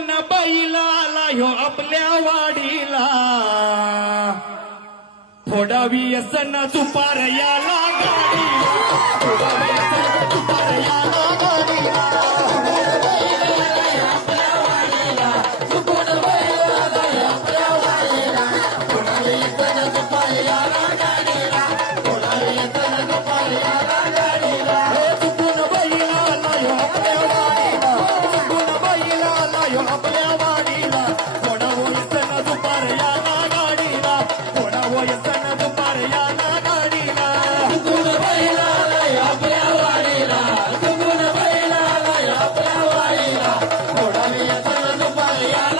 चुकून बैल आला ह्यो आपल्या वाडीला थोडा व्यसन दुपार याला गाडीला थोडा व्यसन दुपार याला गाडीला आपल्या वाडीला थोडा व्यसन दुपार याला गाडीला थोडा व्यसन दुपार याला गाडीला चुकून बैल आलाय आपल्या वाडीला चुकून बैल आलाय आपल्या वाडीला थोडा व्यसन दुपार याला